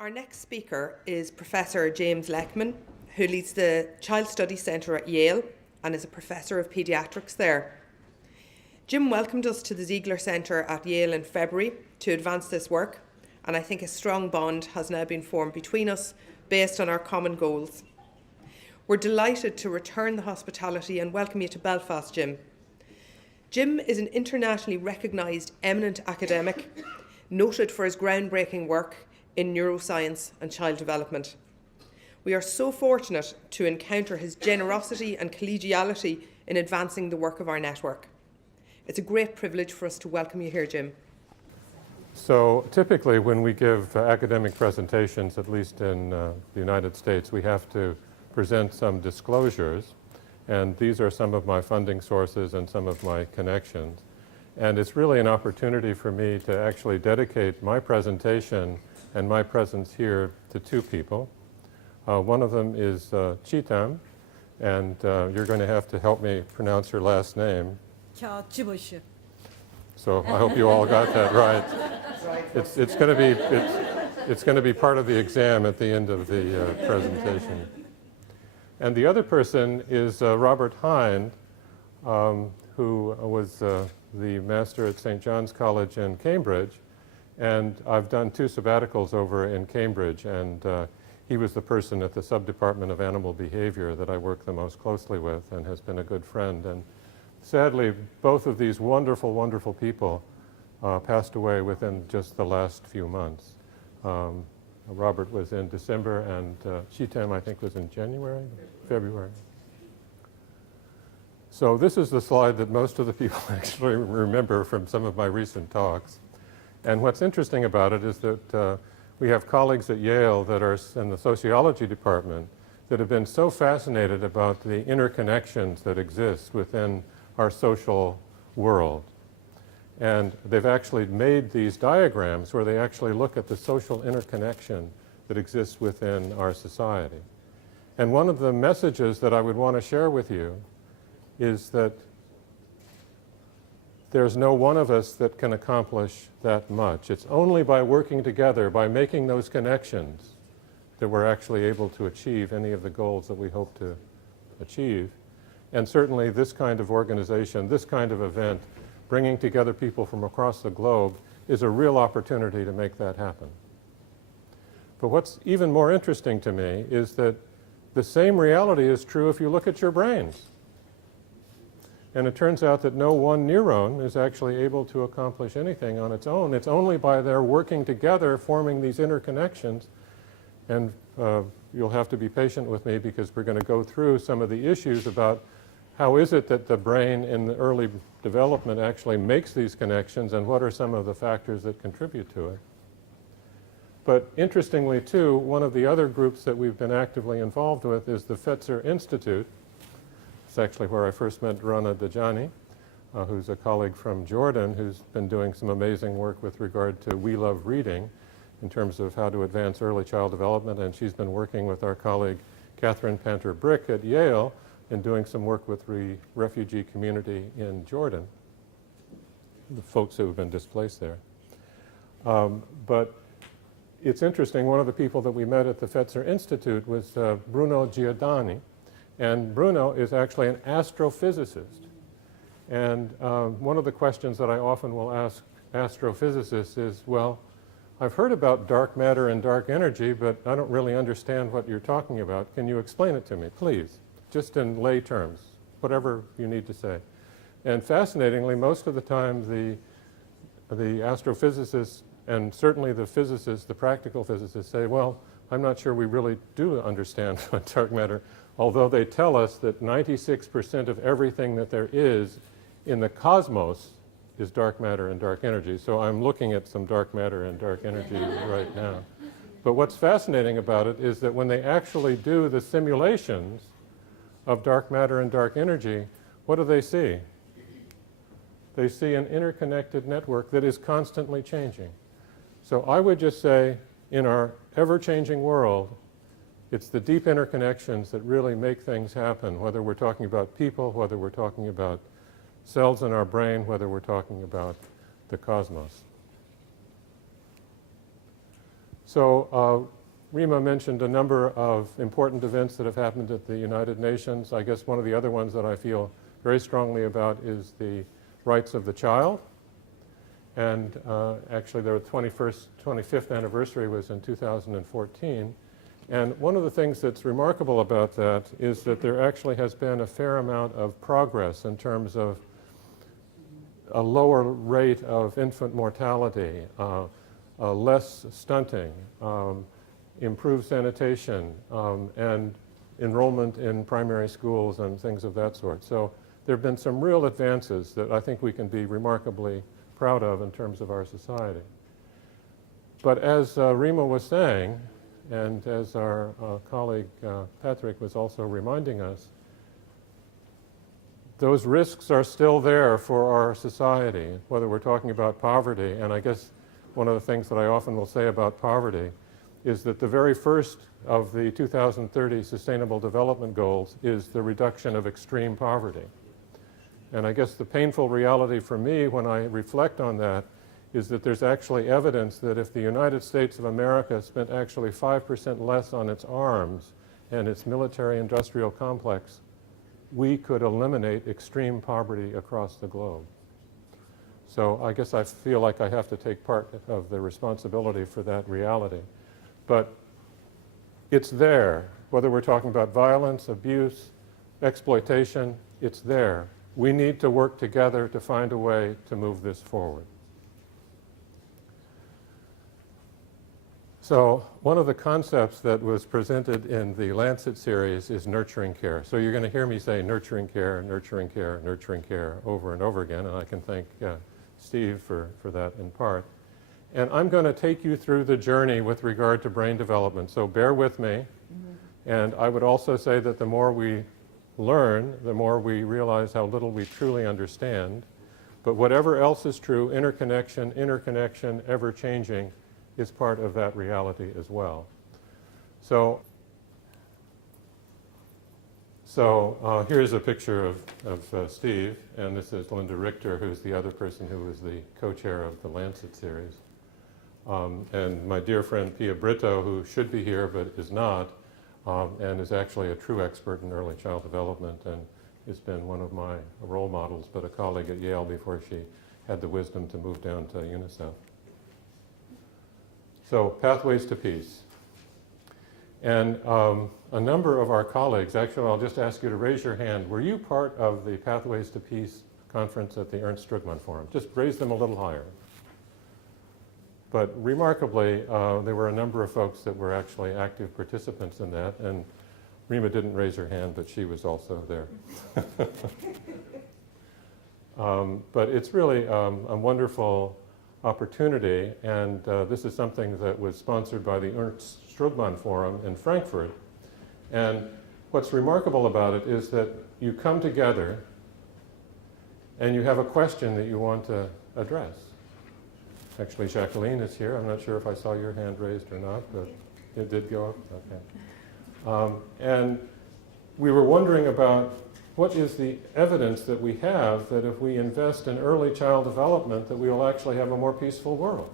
Our next speaker is Professor James Leckman, who leads the Child Studies Centre at Yale and is a Professor of Paediatrics there. Jim welcomed us to the Ziegler Centre at Yale in February to advance this work, and I think a strong bond has now been formed between us based on our common goals. We're delighted to return the hospitality and welcome you to Belfast, Jim. Jim is an internationally recognised eminent academic, noted for his groundbreaking work in neuroscience and child development. We are so fortunate to encounter his generosity and collegiality in advancing the work of our network. It's a great privilege for us to welcome you here, Jim. So typically when we give academic presentations, at least in the United States, we have to present some disclosures, and these are some of my funding sources and some of my connections. And it's really an opportunity for me to actually dedicate my presentation and my presence here to two people. One of them is Chitam, and you're going to have to help me pronounce her last name. So I hope you all got that right. It's going to be part of the exam at the end of the presentation. And the other person is Robert Hind, who was the master at St. John's College in Cambridge. And I've done 2 sabbaticals over in Cambridge, and he was the person at the Subdepartment of Animal Behavior that I work the most closely with and has been a good friend. And sadly, both of these wonderful, wonderful people passed away within just the last few months. Robert was in December, and Chitam, I think, was in January, February. So this is the slide that most of the people actually remember from some of my recent talks. And what's interesting about it is that we have colleagues at Yale that are in the sociology department that have been so fascinated about the interconnections that exist within our social world. And they've actually made these diagrams where they actually look at the social interconnection that exists within our society. And one of the messages that I would want to share with you is that there's no one of us that can accomplish that much. It's only by working together, by making those connections, that we're actually able to achieve any of the goals that we hope to achieve. And certainly this kind of organization, this kind of event, bringing together people from across the globe is a real opportunity to make that happen. But what's even more interesting to me is that the same reality is true if you look at your brains. And it turns out that no one neuron is actually able to accomplish anything on its own. It's only by their working together, forming these interconnections. And you'll have to be patient with me because we're going to go through some of the issues about how is it that the brain in the early development actually makes these connections, and what are some of the factors that contribute to it. But interestingly, too, one of the other groups that we've been actively involved with is the Fetzer Institute. It's actually where I first met Rana Dajani, who's a colleague from Jordan who's been doing some amazing work with regard to We Love Reading in terms of how to advance early child development. And she's been working with our colleague Catherine Panter-Brick at Yale in doing some work with the refugee community in Jordan, the folks who have been displaced there. But it's interesting, one of the people that we met at the Fetzer Institute was Bruno Giordani. And Bruno is actually an astrophysicist. And one of the questions that I often will ask astrophysicists is, well, I've heard about dark matter and dark energy, but I don't really understand what you're talking about. Can you explain it to me, please? Just in lay terms, whatever you need to say. And fascinatingly, most of the time the astrophysicists and certainly the physicists, the practical physicists say, well, I'm not sure we really do understand what dark matter, although they tell us that 96% of everything that there is in the cosmos is dark matter and dark energy. So I'm looking at some dark matter and dark energy right now. But what's fascinating about it is that when they actually do the simulations of dark matter and dark energy, what do they see? They see an interconnected network that is constantly changing. So I would just say, in our ever-changing world, it's the deep interconnections that really make things happen, whether we're talking about people, whether we're talking about cells in our brain, whether we're talking about the cosmos. So Rima mentioned a number of important events that have happened at the United Nations. I guess one of the other ones that I feel very strongly about is the rights of the child. And actually, their 25th anniversary was in 2014. And one of the things that's remarkable about that is that there actually has been a fair amount of progress in terms of a lower rate of infant mortality, less stunting, improved sanitation, and enrollment in primary schools and things of that sort. So there have been some real advances that I think we can be remarkably proud of in terms of our society. But as Rima was saying, and as our colleague Patrick was also reminding us, those risks are still there for our society, whether we're talking about poverty. And I guess one of the things that I often will say about poverty is that the very first of the 2030 Sustainable Development Goals is the reduction of extreme poverty. And I guess the painful reality for me when I reflect on that is that there's actually evidence that if the United States of America spent actually 5% less on its arms and its military-industrial complex, we could eliminate extreme poverty across the globe. So I guess I feel like I have to take part of the responsibility for that reality. But it's there, whether we're talking about violence, abuse, exploitation, it's there. We need to work together to find a way to move this forward. So one of the concepts that was presented in the Lancet series is nurturing care. So you're going to hear me say nurturing care, nurturing care, nurturing care over and over again, and I can thank Steve for that in part. And I'm going to take you through the journey with regard to brain development, so bear with me. And I would also say that the more we learn, the more we realize how little we truly understand. But whatever else is true, interconnection, ever-changing, is part of that reality as well. So here's a picture of Steve, and this is Linda Richter, who's the other person who was the co-chair of the Lancet series. And my dear friend Pia Brito, who should be here but is not, and is actually a true expert in early child development and has been one of my role models, but a colleague at Yale before she had the wisdom to move down to UNICEF. So, Pathways to Peace. And a number of our colleagues, actually I'll just ask you to raise your hand, were you part of the Pathways to Peace conference at the Ernst Strüngmann Forum? Just raise them a little higher. But remarkably, there were a number of folks that were actually active participants in that, and Rima didn't raise her hand, but she was also there. But it's really a wonderful opportunity, and this is something that was sponsored by the Ernst Strüngmann Forum in Frankfurt. And what's remarkable about it is that you come together and you have a question that you want to address. Actually, Jacqueline is here. I'm not sure if I saw your hand raised or not, but it did go up. Okay. And we were wondering about what is the evidence that we have that if we invest in early child development that we will actually have a more peaceful world.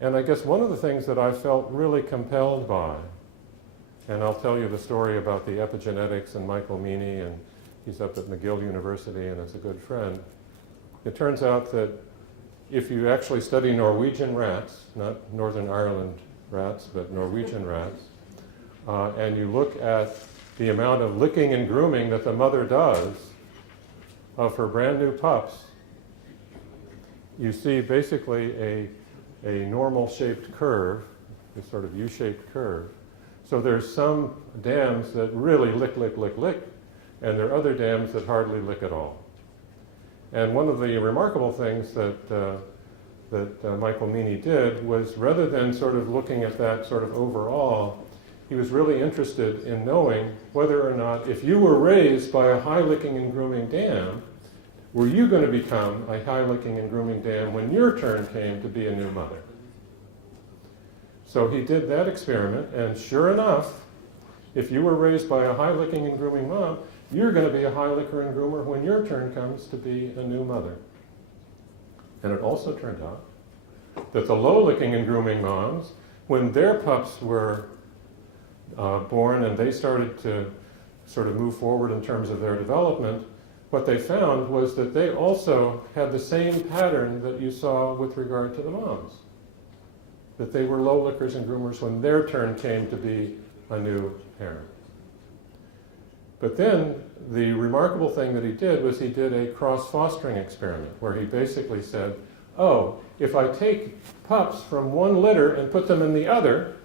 And I guess one of the things that I felt really compelled by, and I'll tell you the story about the epigenetics and Michael Meany, and he's up at McGill University and is a good friend. It turns out that if you actually study Norwegian rats, not Northern Ireland rats, but Norwegian rats, and you look at the amount of licking and grooming that the mother does of her brand new pups, you see basically a normal shaped curve, a sort of U-shaped curve. So there's some dams that really lick, and there are other dams that hardly lick at all. And one of the remarkable things that Michael Meany did was, rather than sort of looking at that sort of overall, he was really interested in knowing whether or not, if you were raised by a high licking and grooming dam, were you going to become a high licking and grooming dam when your turn came to be a new mother? So he did that experiment, and sure enough, if you were raised by a high licking and grooming mom, you're going to be a high licker and groomer when your turn comes to be a new mother. And it also turned out that the low-licking and grooming moms, when their pups were born and they started to sort of move forward in terms of their development, what they found was that they also had the same pattern that you saw with regard to the moms. That they were low lickers and groomers when their turn came to be a new parent. But then the remarkable thing that he did was he did a cross-fostering experiment where he basically said, oh, if I take pups from one litter and put them in the other,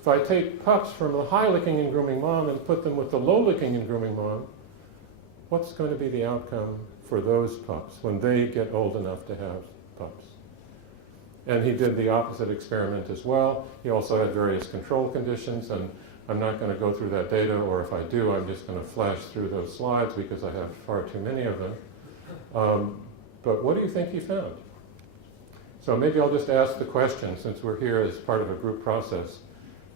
if I take pups from the high-licking and grooming mom and put them with the low-licking and grooming mom, what's going to be the outcome for those pups when they get old enough to have pups? And he did the opposite experiment as well. He also had various control conditions, and I'm not going to go through that data, or if I do, I'm just going to flash through those slides because I have far too many of them. But what do you think he found? So maybe I'll just ask the question, since we're here as part of a group process.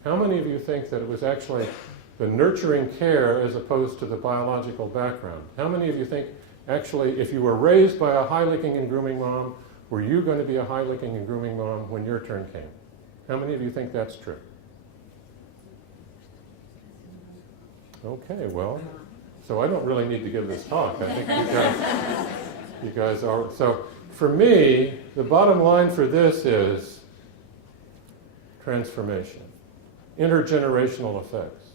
How many of you think that it was actually the nurturing care as opposed to the biological background? How many of you think, actually, if you were raised by a high-licking and grooming mom, were you going to be a high-licking and grooming mom when your turn came? How many of you think that's true? Okay, well, so I don't really need to give this talk. I think you guys are. So for me, the bottom line for this is transformation, intergenerational effects.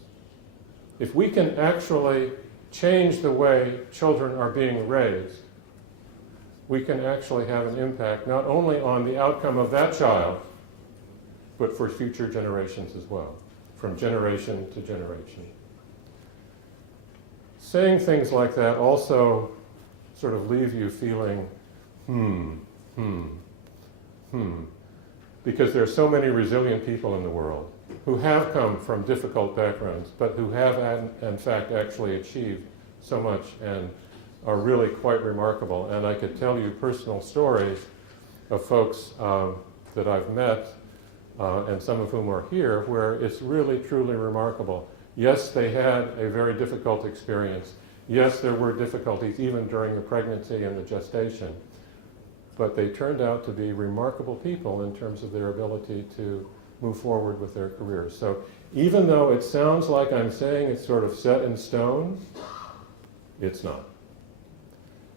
If we can actually change the way children are being raised, we can actually have an impact not only on the outcome of that child, but for future generations as well, from generation to generation. Saying things like that also sort of leave you feeling, because there are so many resilient people in the world who have come from difficult backgrounds, but who have, in fact, actually achieved so much and are really quite remarkable. And I could tell you personal stories of folks that I've met, and some of whom are here, where it's really, truly remarkable. Yes, they had a very difficult experience. Yes, there were difficulties even during the pregnancy and the gestation. But they turned out to be remarkable people in terms of their ability to move forward with their careers. So even though it sounds like I'm saying it's sort of set in stone, it's not.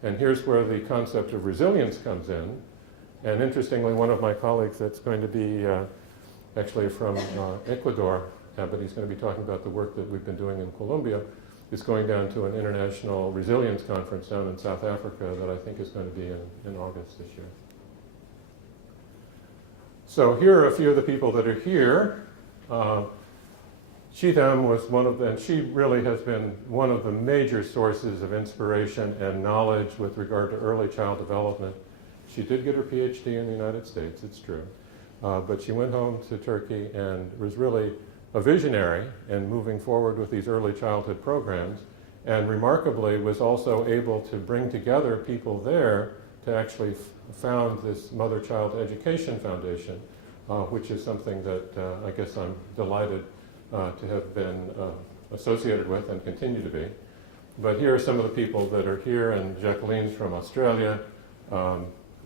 And here's where the concept of resilience comes in. And interestingly, one of my colleagues that's going to be actually from Ecuador, but he's going to be talking about the work that we've been doing in Colombia, is going down to an international resilience conference down in South Africa that I think is going to be in August this year. So here are a few of the people that are here. Chidam was one of them. She really has been one of the major sources of inspiration and knowledge with regard to early child development. She did get her PhD in the United States, it's true. But she went home to Turkey and was really a visionary in moving forward with these early childhood programs, and remarkably was also able to bring together people there to actually found this Mother-Child Education Foundation, which is something that I guess I'm delighted to have been associated with and continue to be. But here are some of the people that are here, and Jacqueline's from Australia.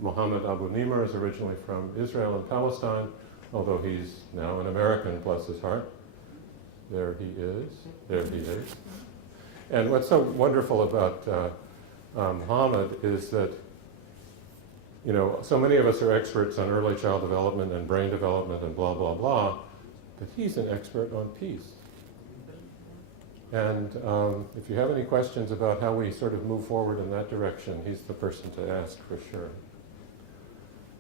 Mohammed Abu Nimr is originally from Israel and Palestine, although he's now an American, bless his heart. There he is. There he is. And what's so wonderful about Mohammed is that, you know, so many of us are experts on early child development and brain development and blah, blah, blah, but he's an expert on peace. And if you have any questions about how we sort of move forward in that direction, he's the person to ask for sure.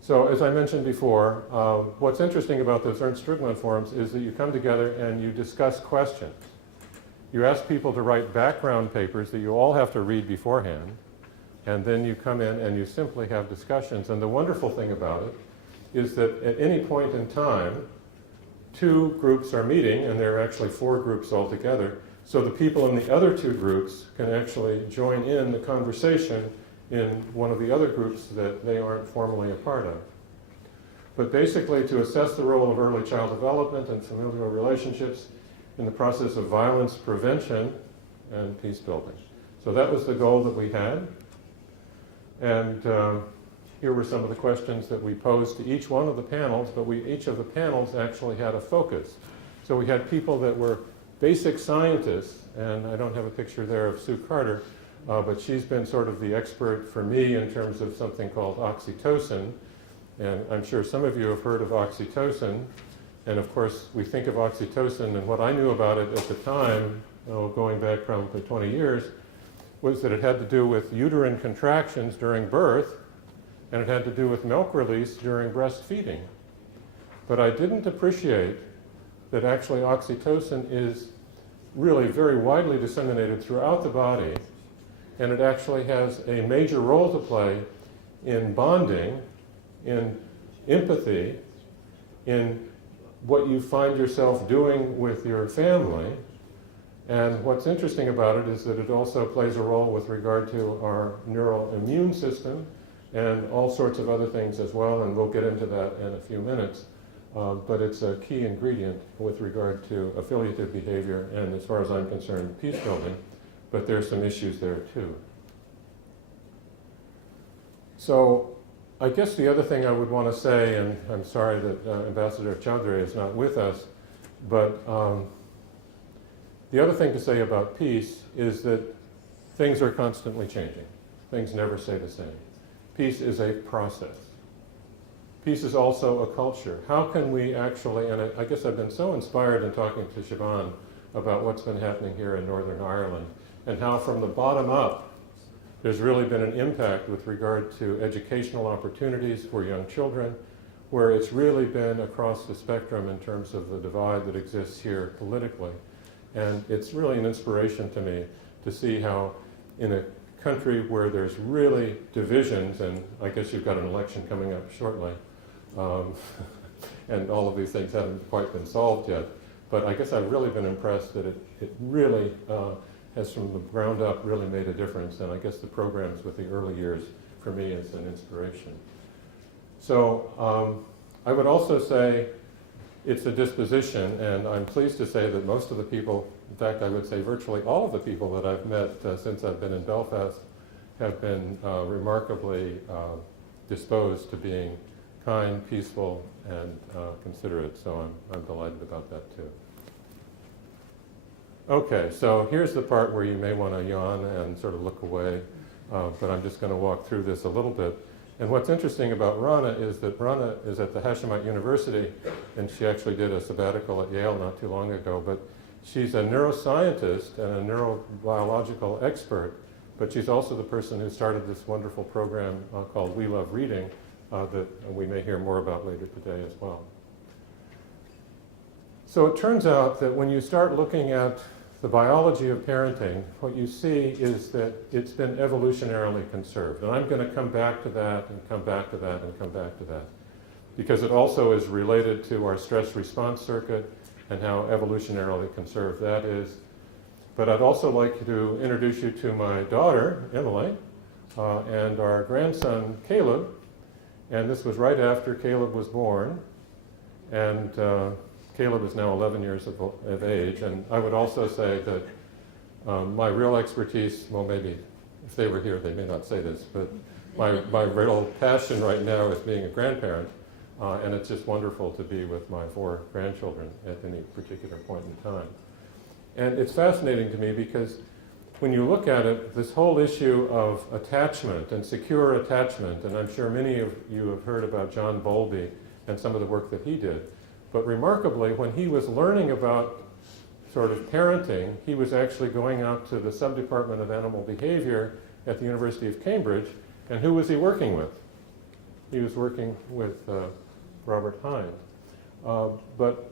So as I mentioned before, what's interesting about those Ernst Strüngmann forums is that you come together and you discuss questions. You ask people to write background papers that you all have to read beforehand, and then you come in and you simply have discussions. And the wonderful thing about it is that at any point in time, two groups are meeting, and there are actually 4 groups altogether. So the people in the other 2 groups can actually join in the conversation in one of the other groups that they aren't formally a part of. But basically, to assess the role of early child development and familial relationships in the process of violence prevention and peace building. So that was the goal that we had. And, here were some of the questions that we posed to each one of the panels, but each of the panels actually had a focus. So we had people that were basic scientists, and I don't have a picture there of Sue Carter, but she's been sort of the expert for me in terms of something called oxytocin. And I'm sure some of you have heard of oxytocin. And of course, we think of oxytocin, and what I knew about it at the time, going back probably 20 years, was that it had to do with uterine contractions during birth, and it had to do with milk release during breastfeeding. But I didn't appreciate that actually oxytocin is really very widely disseminated throughout the body, and it actually has a major role to play in bonding, in empathy, in what you find yourself doing with your family. And what's interesting about it is that it also plays a role with regard to our neural immune system and all sorts of other things as well, and we'll get into that in a few minutes. But it's a key ingredient with regard to affiliative behavior and, as far as I'm concerned, peace building. But there's some issues there too. So I guess the other thing I would want to say, and I'm sorry that Ambassador Chowdhury is not with us, but the other thing to say about peace is that things are constantly changing. Things never stay the same. Peace is a process. Peace is also a culture. How can we actually, and I guess I've been so inspired in talking to Siobhan about what's been happening here in Northern Ireland, and how from the bottom up, there's really been an impact with regard to educational opportunities for young children, where it's really been across the spectrum in terms of the divide that exists here politically. And it's really an inspiration to me to see how in a country where there's really divisions, and I guess you've got an election coming up shortly, and all of these things haven't quite been solved yet, but I guess I've really been impressed that it really has from the ground up really made a difference, and I guess the programs with the early years for me is an inspiration. So I would also say it's a disposition, and I'm pleased to say that most of the people, in fact I would say virtually all of the people that I've met since I've been in Belfast have been remarkably disposed to being kind, peaceful, and considerate, so I'm delighted about that too. Okay, so here's the part where you may want to yawn and sort of look away, but I'm just going to walk through this a little bit. And what's interesting about Rana is that Rana is at the Hashemite University, and she actually did a sabbatical at Yale not too long ago, but she's a neuroscientist and a neurobiological expert, but she's also the person who started this wonderful program called We Love Reading that we may hear more about later today as well. So it turns out that when you start looking at the biology of parenting, what you see is that it's been evolutionarily conserved. And I'm going to come back to that and come back to that and come back to that, because it also is related to our stress response circuit and how evolutionarily conserved that is. But I'd also like to introduce you to my daughter, Emily, and our grandson, Caleb. And this was right after Caleb was born. And Caleb is now 11 years of age, and I would also say that my real expertise, well maybe if they were here they may not say this, but my real passion right now is being a grandparent, and it's just wonderful to be with my 4 grandchildren at any particular point in time. And it's fascinating to me because when you look at it, this whole issue of attachment and secure attachment, and I'm sure many of you have heard about John Bowlby and some of the work that he did. But remarkably, when he was learning about sort of parenting, he was actually going out to the Subdepartment of Animal Behavior at the University of Cambridge, and who was he working with? He was working with Robert Hine. But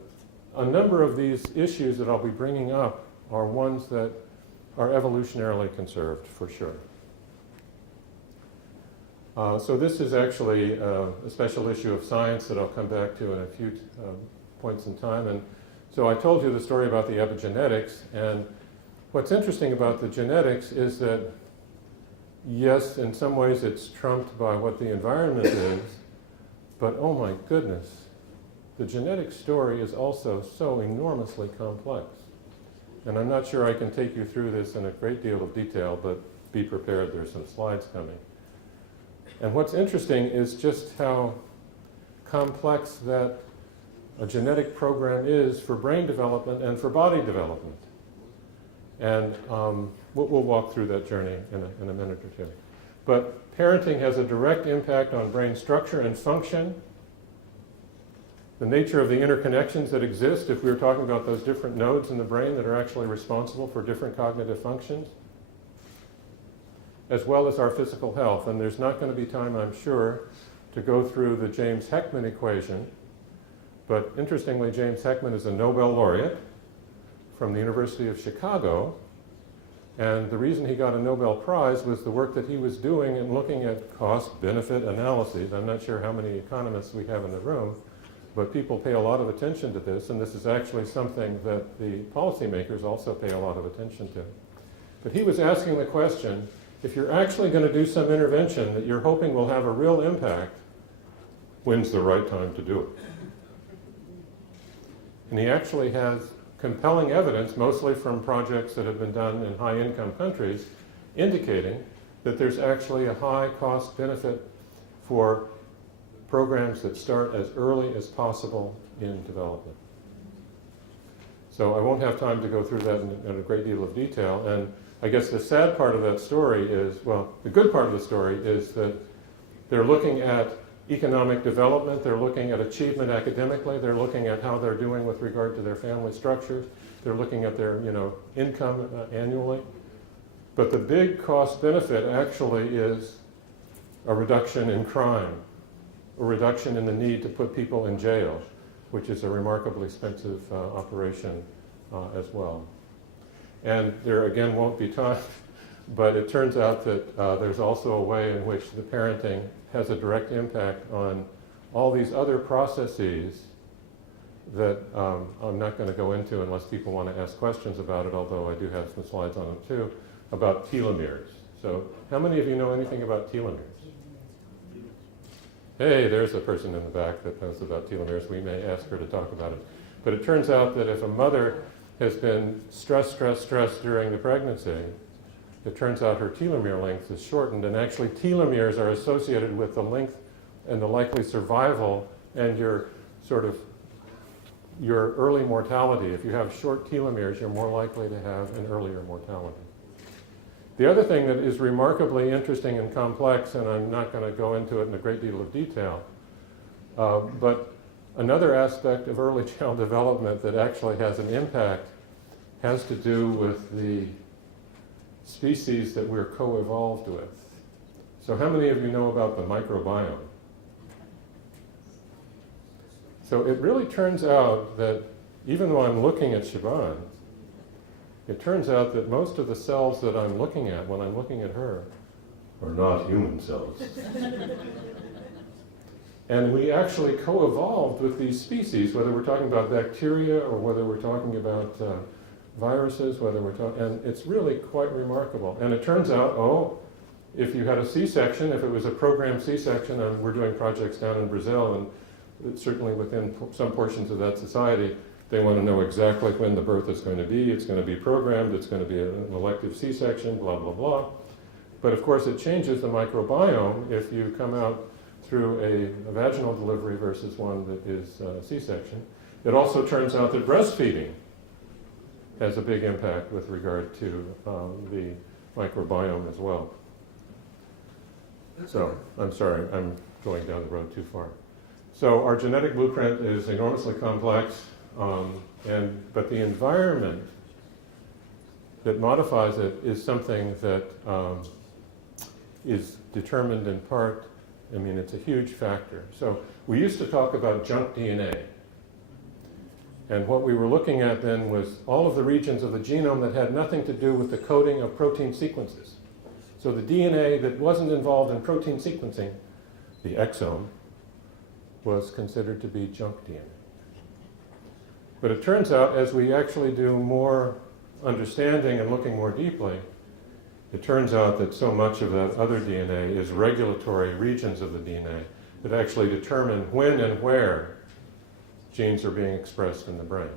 a number of these issues that I'll be bringing up are ones that are evolutionarily conserved, for sure. So this is actually a special issue of Science that I'll come back to in a few points in time. And so I told you the story about the epigenetics, and what's interesting about the genetics is that, yes, in some ways it's trumped by what the environment is, but oh my goodness, the genetic story is also so enormously complex. And I'm not sure I can take you through this in a great deal of detail, but be prepared, there's some slides coming. And what's interesting is just how complex that a genetic program is for brain development and for body development. And we'll walk through that journey in a minute or two. But parenting has a direct impact on brain structure and function, the nature of the interconnections that exist, if we were talking about those different nodes in the brain that are actually responsible for different cognitive functions, as well as our physical health. And there's not going to be time, I'm sure, to go through the James Leckman equation. But interestingly, James Leckman is a Nobel laureate from the University of Chicago. And the reason he got a Nobel Prize was the work that he was doing in looking at cost-benefit analyses. I'm not sure how many economists we have in the room, but people pay a lot of attention to this, and this is actually something that the policymakers also pay a lot of attention to. But he was asking the question, if you're actually going to do some intervention that you're hoping will have a real impact, when's the right time to do it? And he actually has compelling evidence, mostly from projects that have been done in high-income countries, indicating that there's actually a high cost-benefit for programs that start as early as possible in development. So I won't have time to go through that in a great deal of detail. And I guess the sad part of that story is, well, the good part of the story is that they're looking at economic development, they're looking at achievement academically, they're looking at how they're doing with regard to their family structures, they're looking at their income annually. But the big cost benefit actually is a reduction in crime, a reduction in the need to put people in jail, which is a remarkably expensive operation as well. And there again won't be time, but it turns out that there's also a way in which the parenting has a direct impact on all these other processes that I'm not going to go into unless people want to ask questions about it, although I do have some slides on them too, about telomeres. So how many of you know anything about telomeres? Hey, there's a person in the back that knows about telomeres. We may ask her to talk about it. But it turns out that if a mother has been stressed during the pregnancy, it turns out her telomere length is shortened, and actually telomeres are associated with the length and the likely survival and your early mortality. If you have short telomeres, you're more likely to have an earlier mortality. The other thing that is remarkably interesting and complex, and I'm not going to go into it in a great deal of detail, but another aspect of early child development that actually has an impact has to do with the species that we're co-evolved with. So how many of you know about the microbiome? So it really turns out that even though I'm looking at Siobhan, it turns out that most of the cells that I'm looking at when I'm looking at her are not human cells. And we actually co-evolved with these species, whether we're talking about bacteria or whether we're talking about viruses, and it's really quite remarkable. And it turns out, if you had a C-section, if it was a programmed C-section, and we're doing projects down in Brazil, and certainly within some portions of that society, they want to know exactly when the birth is going to be. It's going to be programmed, it's going to be an elective C-section, blah, blah, blah. But of course it changes the microbiome if you come out through a vaginal delivery versus one that is C-section. It also turns out that breastfeeding has a big impact with regard to the microbiome as well. So, I'm sorry, I'm going down the road too far. So our genetic blueprint is enormously complex, but the environment that modifies it is something that is determined in part, it's a huge factor. So we used to talk about junk DNA. And what we were looking at then was all of the regions of the genome that had nothing to do with the coding of protein sequences. So the DNA that wasn't involved in protein sequencing, the exome, was considered to be junk DNA. But it turns out, as we actually do more understanding and looking more deeply, it turns out that so much of that other DNA is regulatory regions of the DNA that actually determine when and where genes are being expressed in the brain.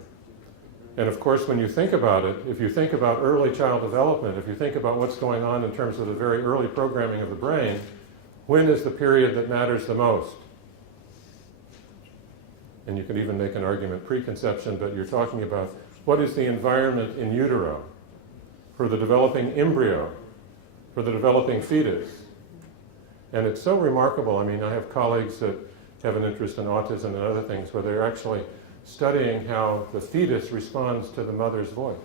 And of course, when you think about it, if you think about early child development, if you think about what's going on in terms of the very early programming of the brain, When is the period that matters the most? And you can even make an argument preconception, but you're talking about what is the environment in utero for the developing embryo, for the developing fetus. And it's so remarkable. I mean, I have colleagues that have an interest in autism and other things where they're actually studying how the fetus responds to the mother's voice.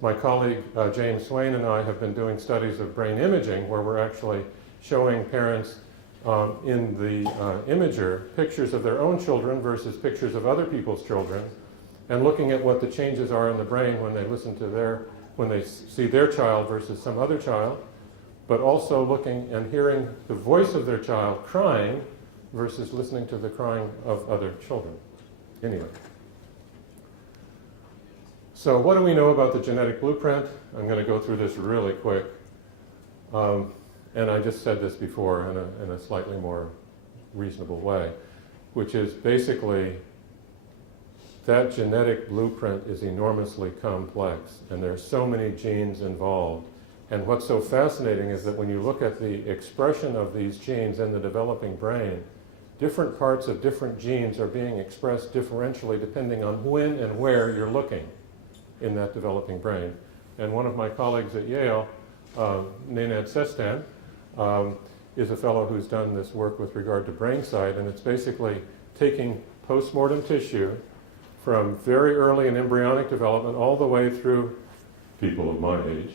My colleague James Swain and I have been doing studies of brain imaging where we're actually showing parents in the imager pictures of their own children versus pictures of other people's children, and looking at what the changes are in the brain when they listen to when they see their child versus some other child, but also looking and hearing the voice of their child crying versus listening to the crying of other children. Anyway. So what do we know about the genetic blueprint? I'm going to go through this really quick. And I just said this before in a slightly more reasonable way, which is basically that genetic blueprint is enormously complex, and there are so many genes involved. And what's so fascinating is that when you look at the expression of these genes in the developing brain, different parts of different genes are being expressed differentially depending on when and where you're looking in that developing brain. And one of my colleagues at Yale, Nenad Sestan, is a fellow who's done this work with regard to brain site, and it's basically taking postmortem tissue from very early in embryonic development all the way through people of my age,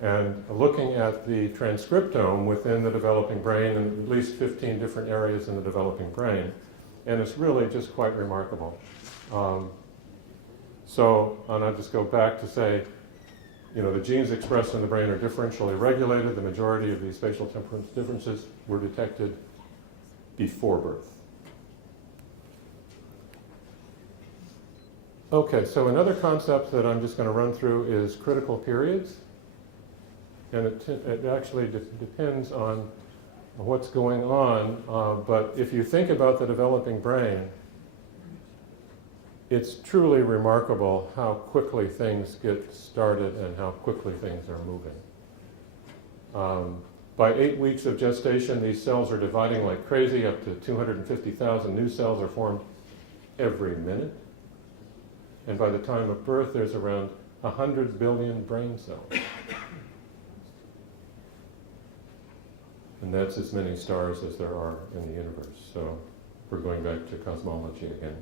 and looking at the transcriptome within the developing brain in at least 15 different areas in the developing brain. And it's really just quite remarkable. And I'll just go back to say, the genes expressed in the brain are differentially regulated. The majority of these spatial temperament differences were detected before birth. Okay, so another concept that I'm just going to run through is critical periods. And it actually depends on what's going on. But if you think about the developing brain, it's truly remarkable how quickly things get started and how quickly things are moving. By 8 weeks of gestation, these cells are dividing like crazy. Up to 250,000 new cells are formed every minute. And by the time of birth, there's around 100 billion brain cells. And that's as many stars as there are in the universe. So we're going back to cosmology again.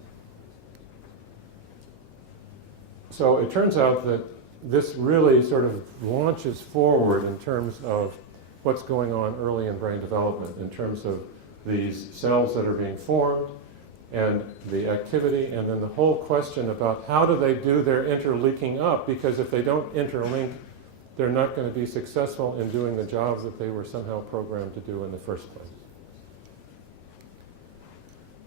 So it turns out that this really sort of launches forward in terms of what's going on early in brain development, in terms of these cells that are being formed and the activity, and then the whole question about how do they do their interlinking up, because if they don't interlink, they're not going to be successful in doing the jobs that they were somehow programmed to do in the first place.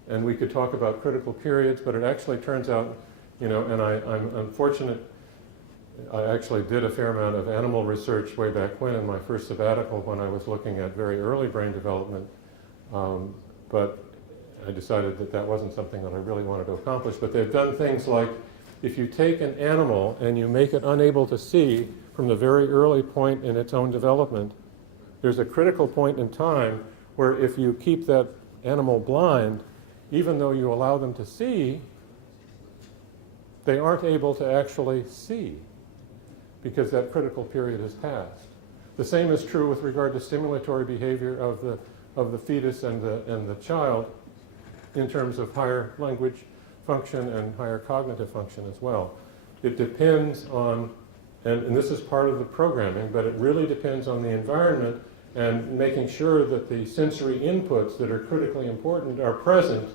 And we could talk about critical periods, but it actually turns out, and I'm unfortunate, I actually did a fair amount of animal research way back when in my first sabbatical when I was looking at very early brain development, but I decided that that wasn't something that I really wanted to accomplish. But they've done things like, if you take an animal and you make it unable to see from the very early point in its own development, there's a critical point in time where if you keep that animal blind, even though you allow them to see, they aren't able to actually see because that critical period has passed. The same is true with regard to stimulatory behavior of the fetus and the child in terms of higher language function and higher cognitive function as well. It depends on, and this is part of the programming, but it really depends on the environment and making sure that the sensory inputs that are critically important are present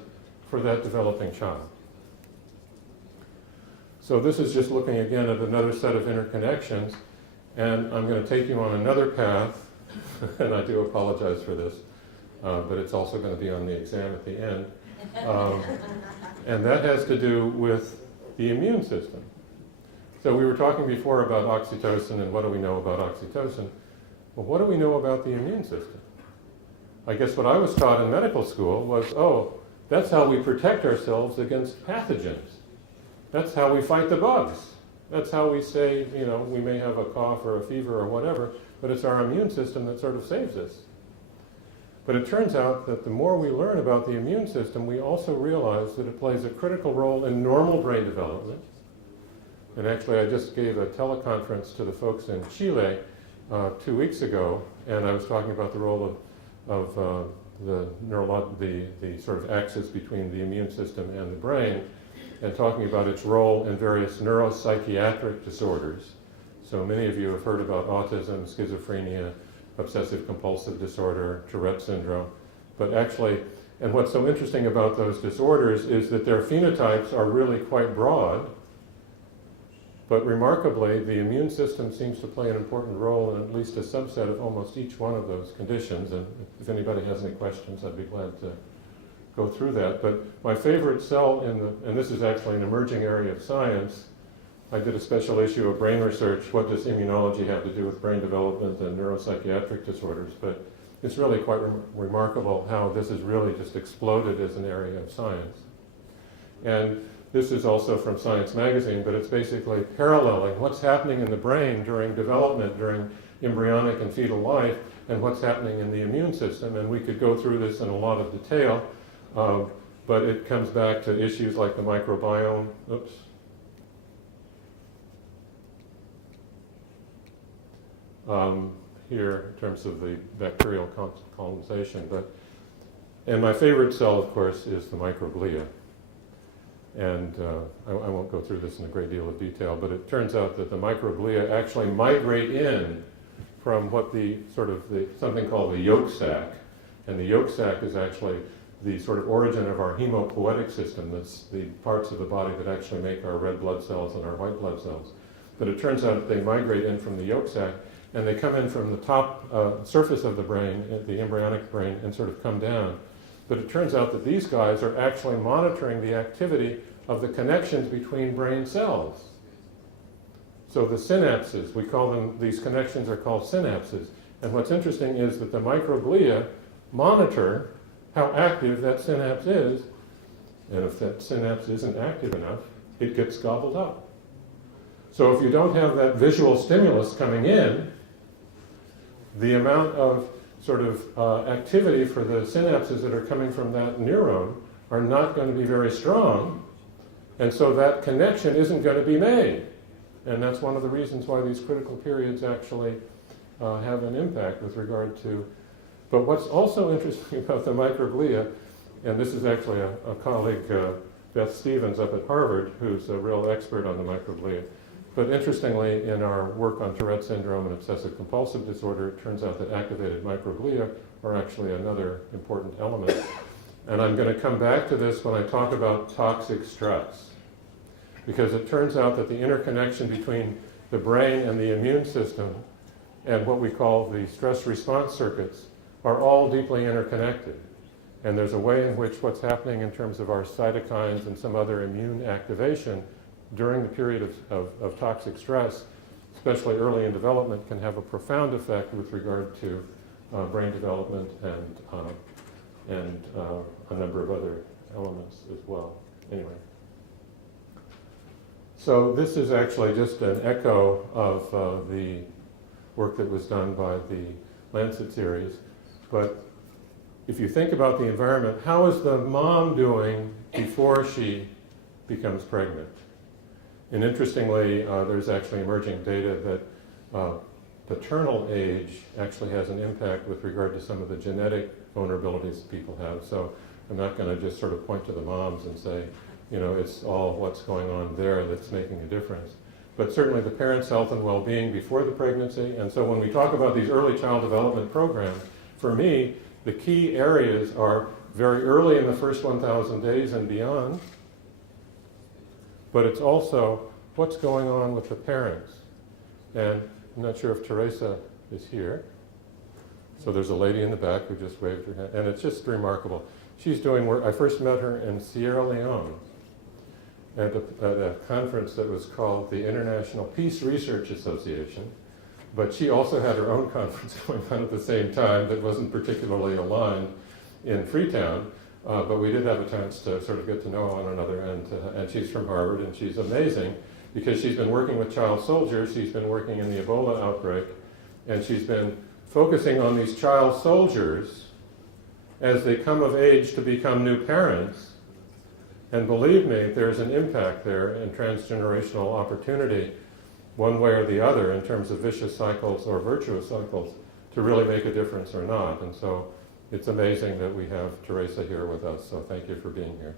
for that developing child. So this is just looking again at another set of interconnections, and I'm going to take you on another path, and I do apologize for this, but it's also going to be on the exam at the end. And that has to do with the immune system. So we were talking before about oxytocin and what do we know about oxytocin. Well, what do we know about the immune system? I guess what I was taught in medical school was, that's how we protect ourselves against pathogens. That's how we fight the bugs. That's how we say, we may have a cough or a fever or whatever, but it's our immune system that sort of saves us. But it turns out that the more we learn about the immune system, we also realize that it plays a critical role in normal brain development. And actually, I just gave a teleconference to the folks in Chile 2 weeks ago, and I was talking about the role of the sort of axis between the immune system and the brain, and talking about its role in various neuropsychiatric disorders. So many of you have heard about autism, schizophrenia, obsessive compulsive disorder, Tourette syndrome. But actually, and what's so interesting about those disorders is that their phenotypes are really quite broad. But remarkably, the immune system seems to play an important role in at least a subset of almost each one of those conditions. And if anybody has any questions, I'd be glad to go through that. But my favorite cell and this is actually an emerging area of science. I did a special issue of Brain Research, what does immunology have to do with brain development and neuropsychiatric disorders? But it's really quite remarkable how this has really just exploded as an area of science. And this is also from Science Magazine, but it's basically paralleling what's happening in the brain during development, during embryonic and fetal life, and what's happening in the immune system. And we could go through this in a lot of detail, but it comes back to issues like the microbiome. Here in terms of the bacterial colonization. And my favorite cell, of course, is the microglia. And I won't go through this in a great deal of detail, but it turns out that the microglia actually migrate in from something called the yolk sac. And the yolk sac is actually the sort of origin of our hemopoietic system. That's the parts of the body that actually make our red blood cells and our white blood cells. But it turns out that they migrate in from the yolk sac, and they come in from the top surface of the brain, the embryonic brain, and sort of come down. But it turns out that these guys are actually monitoring the activity of the connections between brain cells. So the synapses, we call them, these connections are called synapses. And what's interesting is that the microglia monitor how active that synapse is. And if that synapse isn't active enough, it gets gobbled up. So if you don't have that visual stimulus coming in, the amount of sort of activity for the synapses that are coming from that neuron are not going to be very strong, and so that connection isn't going to be made. And that's one of the reasons why these critical periods actually have an impact with regard to. But what's also interesting about the microglia, and this is actually a colleague, Beth Stevens up at Harvard, who's a real expert on the microglia. But interestingly, in our work on Tourette syndrome and obsessive compulsive disorder, it turns out that activated microglia are actually another important element. And I'm going to come back to this when I talk about toxic stress. Because it turns out that the interconnection between the brain and the immune system and what we call the stress response circuits are all deeply interconnected. And there's a way in which what's happening in terms of our cytokines and some other immune activation during the period of toxic stress, especially early in development, can have a profound effect with regard to brain development and a number of other elements as well. Anyway. So this is actually just an echo of the work that was done by the Lancet series. But if you think about the environment, how is the mom doing before she becomes pregnant? And interestingly, there's actually emerging data that paternal age actually has an impact with regard to some of the genetic vulnerabilities people have. So I'm not going to just sort of point to the moms and say, you know, it's all what's going on there that's making a difference. But certainly the parent's health and well-being before the pregnancy. And so when we talk about these early child development programs, for me, the key areas are very early in the first 1,000 days and beyond. But it's also what's going on with the parents. And I'm not sure if Teresa is here. So there's a lady in the back who just waved her hand. And it's just remarkable. She's doing work. I first met her in Sierra Leone at a conference that was called the International Peace Research Association. But she also had her own conference going on at the same time that wasn't particularly aligned in Freetown. But we did have a chance to sort of get to know one another, and she's from Harvard, and she's amazing because she's been working with child soldiers, she's been working in the Ebola outbreak, and she's been focusing on these child soldiers as they come of age to become new parents. And believe me, there's an impact there in transgenerational opportunity, one way or the other, in terms of vicious cycles or virtuous cycles, to really make a difference or not. And so it's amazing that we have Teresa here with us, so thank you for being here.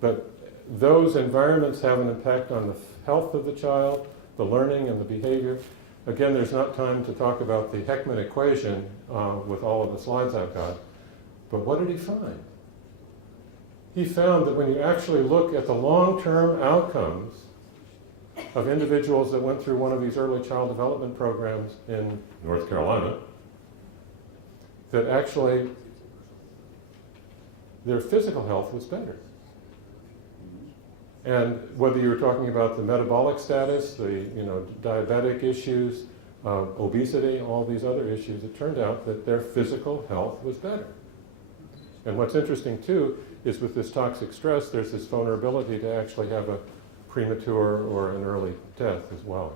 But those environments have an impact on the health of the child, the learning and the behavior. Again, there's not time to talk about the Heckman equation with all of the slides I've got, but what did he find? He found that when you actually look at the long-term outcomes of individuals that went through one of these early child development programs in North Carolina, that actually their physical health was better. And whether you were talking about the metabolic status, the diabetic issues, obesity, all these other issues, it turned out that their physical health was better. And what's interesting too is with this toxic stress, there's this vulnerability to actually have a premature or an early death as well.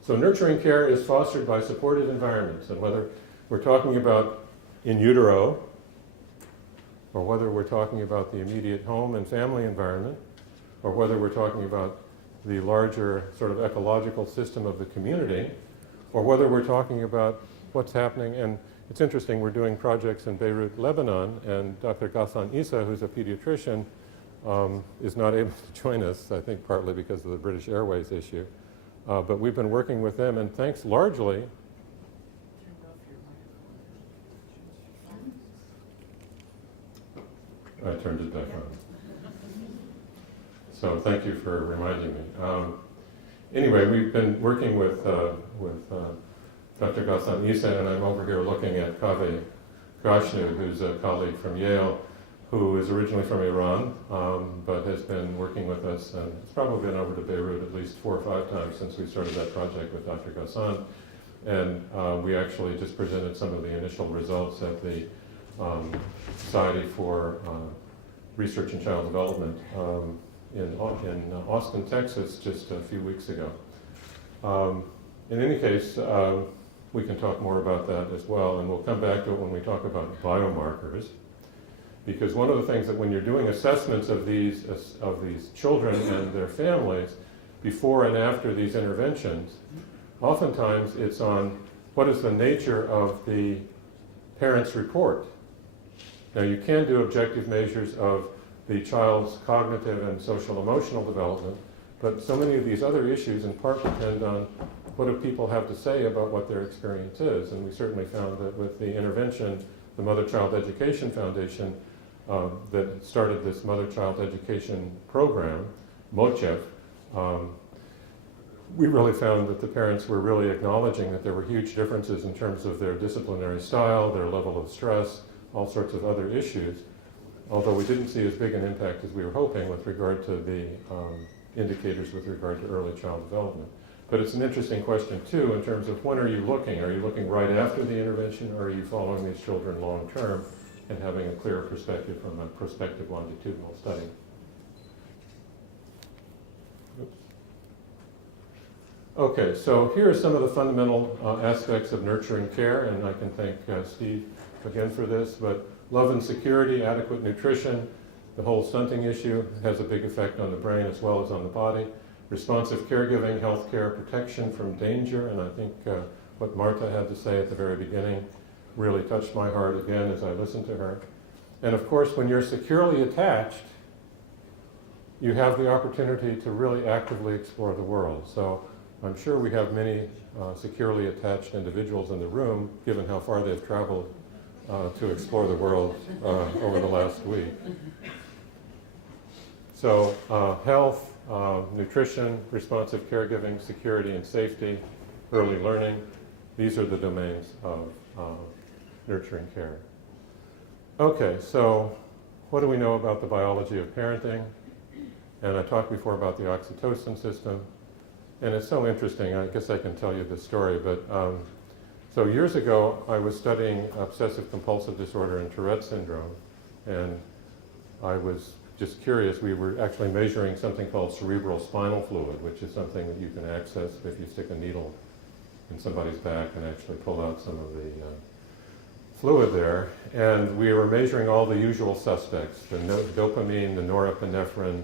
So nurturing care is fostered by supportive environments, and whether we're talking about in utero, or whether we're talking about the immediate home and family environment, or whether we're talking about the larger sort of ecological system of the community, or whether we're talking about what's happening. And it's interesting, we're doing projects in Beirut, Lebanon, and Dr. Ghassan Issa, who's a pediatrician, is not able to join us, I think partly because of the British Airways issue. But we've been working with them, and thanks largely I turned it back on. So thank you for reminding me. Anyway, we've been working with Dr. Ghassan Issa, and I'm over here looking at Kaveh Gashnu, who's a colleague from Yale, who is originally from Iran, but has been working with us, and has probably been over to Beirut at least 4 or 5 times since we started that project with Dr. Ghassan. And we actually just presented some of the initial results at the Society for Research in Child Development in Austin, Texas, just a few weeks ago. In any case, we can talk more about that as well, and we'll come back to it when we talk about biomarkers. Because one of the things that when you're doing assessments of these children and their families before and after these interventions, oftentimes it's on what is the nature of the parent's report. Now you can do objective measures of the child's cognitive and social emotional development, but so many of these other issues in part depend on what do people have to say about what their experience is. And we certainly found that with the intervention, the Mother-Child Education Foundation that started this Mother-Child Education program, MOCHEF, we really found that the parents were really acknowledging that there were huge differences in terms of their disciplinary style, their level of stress, all sorts of other issues, although we didn't see as big an impact as we were hoping with regard to the indicators with regard to early child development. But it's an interesting question too in terms of when are you looking? Are you looking right after the intervention, or are you following these children long term and having a clearer perspective from a prospective longitudinal study? Oops. Okay, so here are some of the fundamental aspects of nurturing care, and I can thank Steve again for this, but love and security, adequate nutrition, the whole stunting issue has a big effect on the brain as well as on the body. Responsive caregiving, health care, protection from danger, and I think what Marta had to say at the very beginning really touched my heart again as I listened to her. And of course, when you're securely attached, you have the opportunity to really actively explore the world. So I'm sure we have many securely attached individuals in the room, given how far they've traveled to explore the world over the last week. So health, nutrition, responsive caregiving, security and safety, early learning, these are the domains of nurturing care. Okay, so what do we know about the biology of parenting? And I talked before about the oxytocin system, and it's so interesting. I guess I can tell you the story, but so years ago I was studying obsessive compulsive disorder and Tourette syndrome, and I was just curious. We were actually measuring something called cerebral spinal fluid, which is something that you can access if you stick a needle in somebody's back and actually pull out some of fluid there, and we were measuring all the usual suspects, the dopamine, the norepinephrine,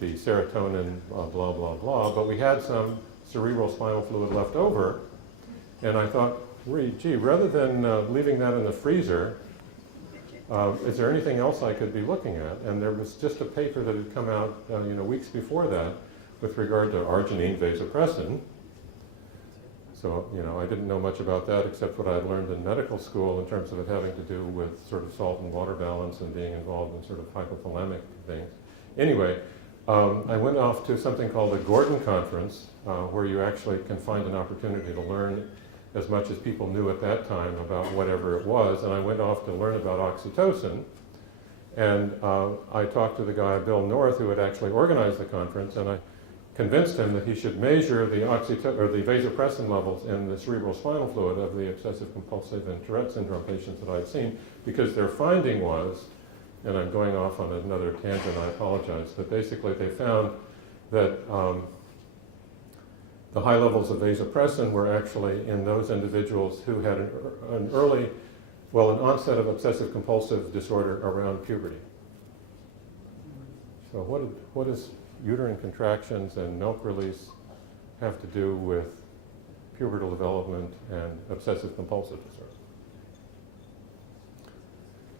the serotonin, blah, blah, blah, but we had some cerebral spinal fluid left over, and I thought, gee, rather than leaving that in the freezer, is there anything else I could be looking at? And there was just a paper that had come out weeks before that with regard to arginine vasopressin. So, I didn't know much about that except what I had learned in medical school in terms of it having to do with sort of salt and water balance and being involved in sort of hypothalamic things. Anyway, I went off to something called the Gordon Conference, where you actually can find an opportunity to learn as much as people knew at that time about whatever it was, and I went off to learn about oxytocin. And I talked to the guy, Bill North, who had actually organized the conference, and I convinced him that he should measure the vasopressin levels in the cerebral spinal fluid of the obsessive compulsive and Tourette syndrome patients that I'd seen, because their finding was, and I'm going off on another tangent, I apologize, but basically they found that the high levels of vasopressin were actually in those individuals who had an onset of obsessive compulsive disorder around puberty. So what does uterine contractions and milk release have to do with pubertal development and obsessive compulsive disorder?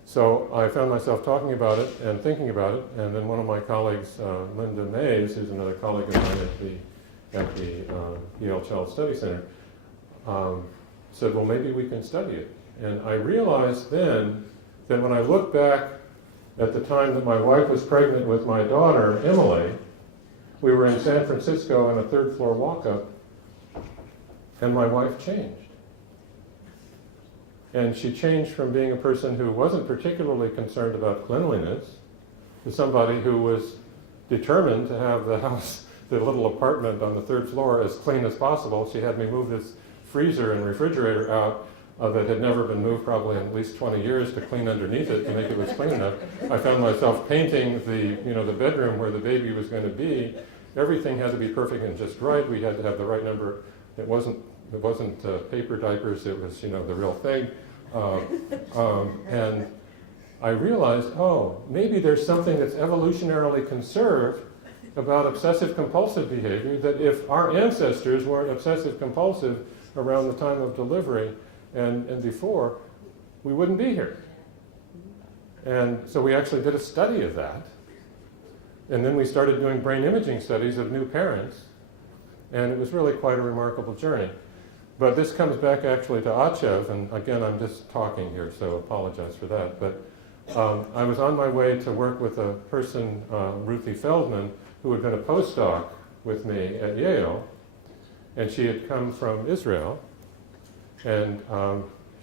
So I found myself talking about it and thinking about it, and then one of my colleagues, Linda Mays, who's another colleague of mine at the Yale Child Study Center, said, well, maybe we can study it. And I realized then that when I look back at the time that my wife was pregnant with my daughter, Emily, we were in San Francisco on a third floor walk-up, and my wife changed. And she changed from being a person who wasn't particularly concerned about cleanliness to somebody who was determined to have the house, the little apartment on the third floor, as clean as possible. She had me move this freezer and refrigerator out that had never been moved probably in at least 20 years to clean underneath it to make it was clean enough. I found myself painting the bedroom where the baby was going to be. Everything had to be perfect and just right. We had to have the right number. It wasn't paper diapers. It was the real thing. And I realized, maybe there's something that's evolutionarily conserved about obsessive compulsive behavior, that if our ancestors weren't obsessive compulsive around the time of delivery and before, we wouldn't be here. And so we actually did a study of that. And then we started doing brain imaging studies of new parents, and it was really quite a remarkable journey. But this comes back actually to Achev, and again, I'm just talking here, so apologize for that. But I was on my way to work with a person, Ruthie Feldman, who had been a postdoc with me at Yale, and she had come from Israel, and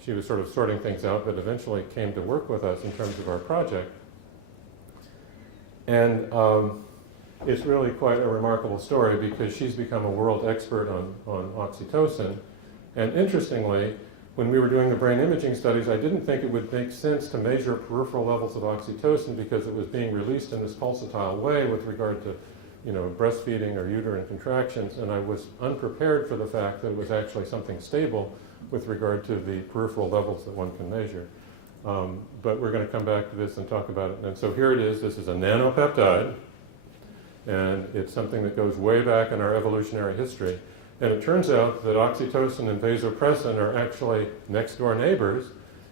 she was sort of sorting things out, but eventually came to work with us in terms of our project. And it's really quite a remarkable story because she's become a world expert on oxytocin. And interestingly, when we were doing the brain imaging studies, I didn't think it would make sense to measure peripheral levels of oxytocin because it was being released in this pulsatile way with regard to breastfeeding or uterine contractions, and I was unprepared for the fact that it was actually something stable with regard to the peripheral levels that one can measure. But we're going to come back to this and talk about it. And so here it is. This is a nanopeptide, and it's something that goes way back in our evolutionary history. And it turns out that oxytocin and vasopressin are actually next-door neighbors,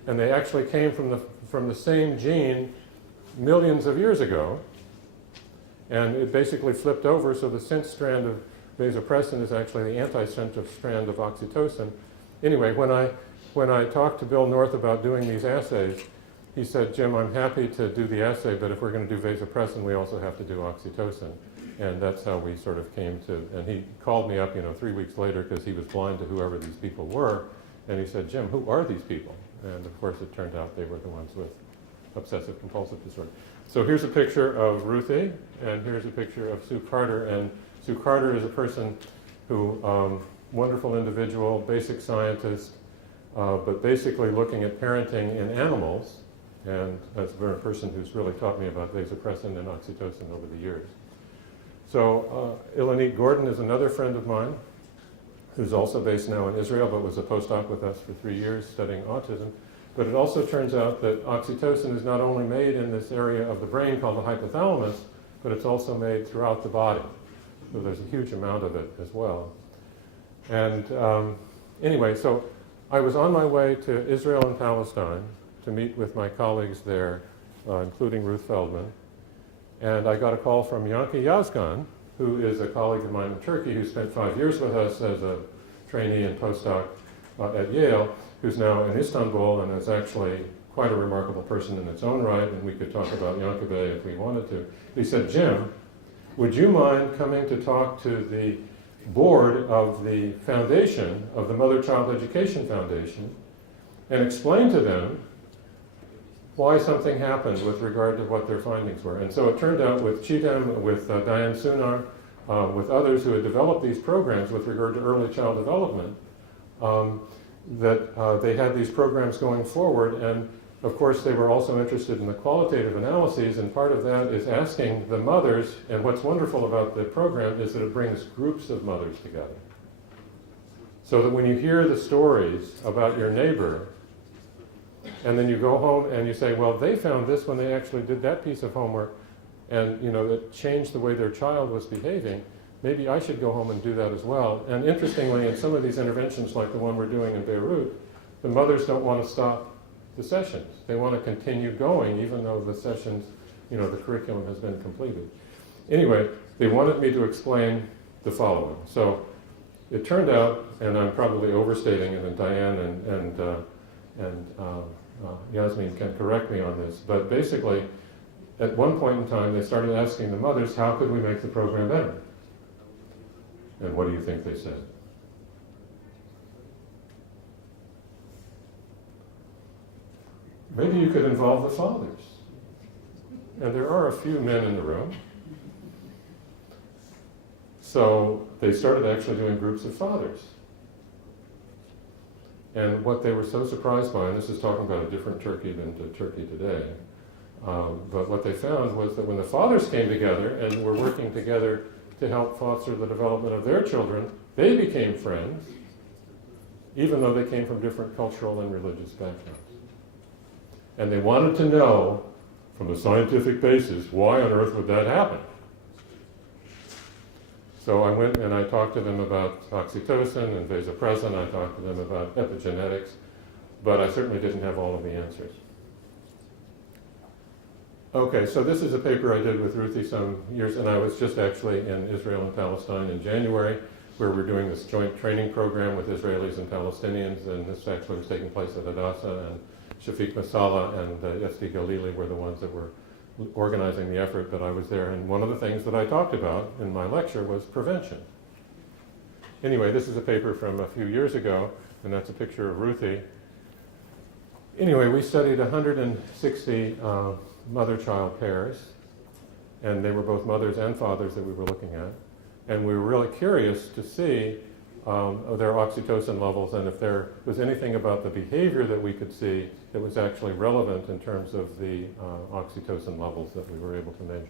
and they actually came from the same gene millions of years ago. And it basically flipped over, so the sense strand of vasopressin is actually the anti-sensitive strand of oxytocin. Anyway, when I talked to Bill North about doing these assays, he said, Jim, I'm happy to do the assay, but if we're going to do vasopressin, we also have to do oxytocin. And that's how we sort of came to, and he called me up, 3 weeks later, because he was blind to whoever these people were, and he said, Jim, who are these people? And of course, it turned out they were the ones with obsessive compulsive disorder. So here's a picture of Ruthie, and here's a picture of Sue Carter. And Sue Carter is a person who, wonderful individual, basic scientist, but basically looking at parenting in animals. And that's a person who's really taught me about vasopressin and oxytocin over the years. So Ilanit Gordon is another friend of mine who's also based now in Israel, but was a postdoc with us for 3 years studying autism. But it also turns out that oxytocin is not only made in this area of the brain called the hypothalamus, but it's also made throughout the body. So there's a huge amount of it as well. And anyway, so I was on my way to Israel and Palestine to meet with my colleagues there, including Ruth Feldman. And I got a call from Yankee Yazgan, who is a colleague of mine in Turkey who spent 5 years with us as a trainee and postdoc at Yale, who's now in Istanbul and is actually quite a remarkable person in its own right, and we could talk about Yankee if we wanted to. He said, Jim, would you mind coming to talk to the board of the foundation, of the Mother-Child Education Foundation, and explain to them why something happened with regard to what their findings were. And so it turned out with Chitam, with Diane Sunar, with others who had developed these programs with regard to early child development, that they had these programs going forward. And of course, they were also interested in the qualitative analyses, and part of that is asking the mothers, and what's wonderful about the program is that it brings groups of mothers together. So that when you hear the stories about your neighbor, and then you go home and you say, well, they found this when they actually did that piece of homework, and it changed the way their child was behaving, maybe I should go home and do that as well. And interestingly, in some of these interventions like the one we're doing in Beirut, the mothers don't want to stop the sessions. They want to continue going even though the sessions, the curriculum has been completed. Anyway, they wanted me to explain the following. So it turned out, and I'm probably overstating it, and Diane and Yasmin can correct me on this, but basically, at one point in time, they started asking the mothers, how could we make the program better? And what do you think they said? Maybe you could involve the fathers. And there are a few men in the room. So they started actually doing groups of fathers. And what they were so surprised by, and this is talking about a different Turkey than to Turkey today, but what they found was that when the fathers came together and were working together to help foster the development of their children, they became friends, even though they came from different cultural and religious backgrounds. And they wanted to know, from a scientific basis, why on earth would that happen? So I went and I talked to them about oxytocin and vasopressin. I talked to them about epigenetics, but I certainly didn't have all of the answers. Okay, so this is a paper I did with Ruthie some years, and I was just actually in Israel and Palestine in January, where we're doing this joint training program with Israelis and Palestinians, and this actually was taking place at Hadassah, and Shafiq Masala and Yesti Galili were the ones that were organizing the effort, but I was there, and one of the things that I talked about in my lecture was prevention. Anyway, this is a paper from a few years ago, and that's a picture of Ruthie. Anyway, we studied 160 mother-child pairs, and they were both mothers and fathers that we were looking at, and we were really curious to see their oxytocin levels and if there was anything about the behavior that we could see that was actually relevant in terms of the oxytocin levels that we were able to measure.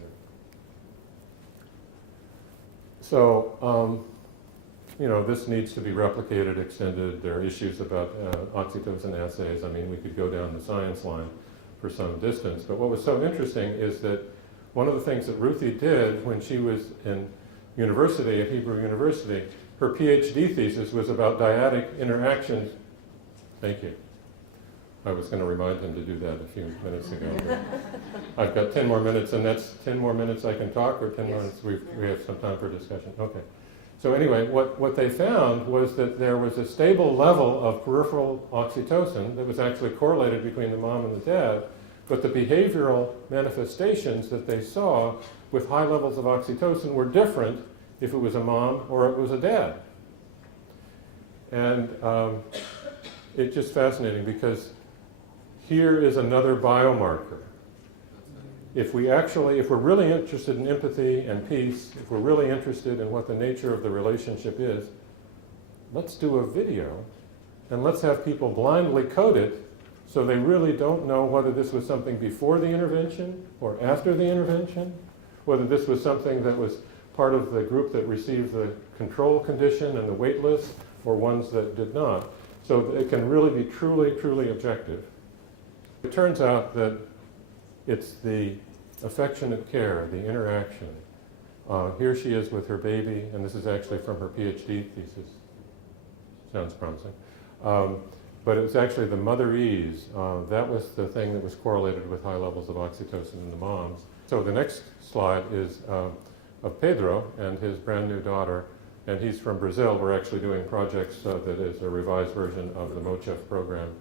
So, this needs to be replicated, extended. There are issues about oxytocin assays. I mean, we could go down the science line for some distance. But what was so interesting is that one of the things that Ruthie did when she was in university, at Hebrew University, her PhD thesis was about dyadic interactions. Thank you. I was going to remind him to do that a few minutes ago. I've got 10 more minutes, and that's 10 more minutes I can talk, or 10 minutes we have some time for discussion. Okay. So anyway, what they found was that there was a stable level of peripheral oxytocin that was actually correlated between the mom and the dad, but the behavioral manifestations that they saw with high levels of oxytocin were different if it was a mom or it was a dad. And it's just fascinating because here is another biomarker. If we're really interested in empathy and peace, if we're really interested in what the nature of the relationship is, let's do a video and let's have people blindly code it so they really don't know whether this was something before the intervention or after the intervention, whether this was something that was part of the group that received the control condition and the wait list or ones that did not. So it can really be truly, truly objective. It turns out that it's the affectionate care, the interaction. Here she is with her baby, and this is actually from her PhD thesis. Sounds promising. But it was actually the mother ease. That was the thing that was correlated with high levels of oxytocin in the moms. So the next slide is of Pedro and his brand new daughter, and he's from Brazil. We're actually doing projects that is a revised version of the MOCHEF program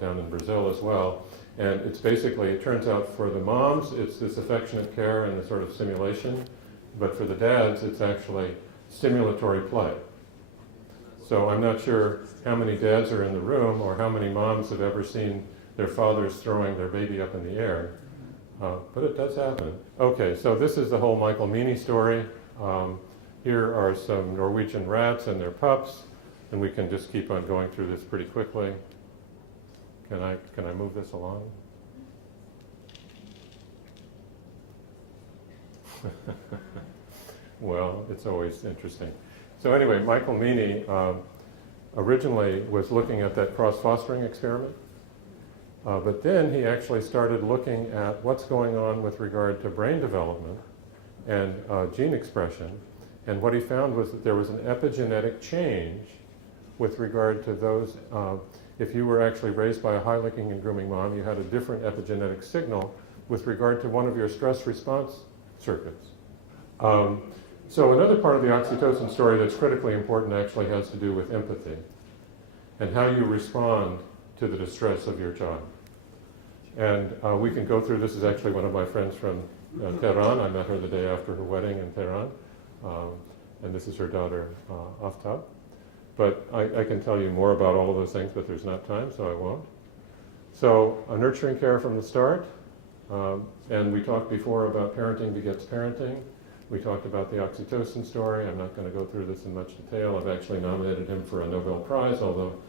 down in Brazil as well. And it's basically, it turns out for the moms, it's this affectionate care and the sort of simulation, but for the dads, it's actually stimulatory play. So I'm not sure how many dads are in the room or how many moms have ever seen their fathers throwing their baby up in the air, but it does happen. Okay, so this is the whole Michael Meany story. Here are some Norwegian rats and their pups, and we can just keep on going through this pretty quickly. Can I move this along? Well, it's always interesting. So anyway, Michael Meany originally was looking at that cross-fostering experiment, but then he actually started looking at what's going on with regard to brain development and gene expression, and what he found was that there was an epigenetic change with regard to those. If you were actually raised by a high-linking and grooming mom, you had a different epigenetic signal with regard to one of your stress response circuits. So another part of the oxytocin story that's critically important actually has to do with empathy and how you respond to the distress of your child. And we can go through, this is actually one of my friends from Tehran. I met her the day after her wedding in Tehran. And this is her daughter, Aftab. But I can tell you more about all of those things, but there's not time, so I won't. So a nurturing care from the start. And we talked before about parenting begets parenting. We talked about the oxytocin story. I'm not going to go through this in much detail. I've actually nominated him for a Nobel Prize, although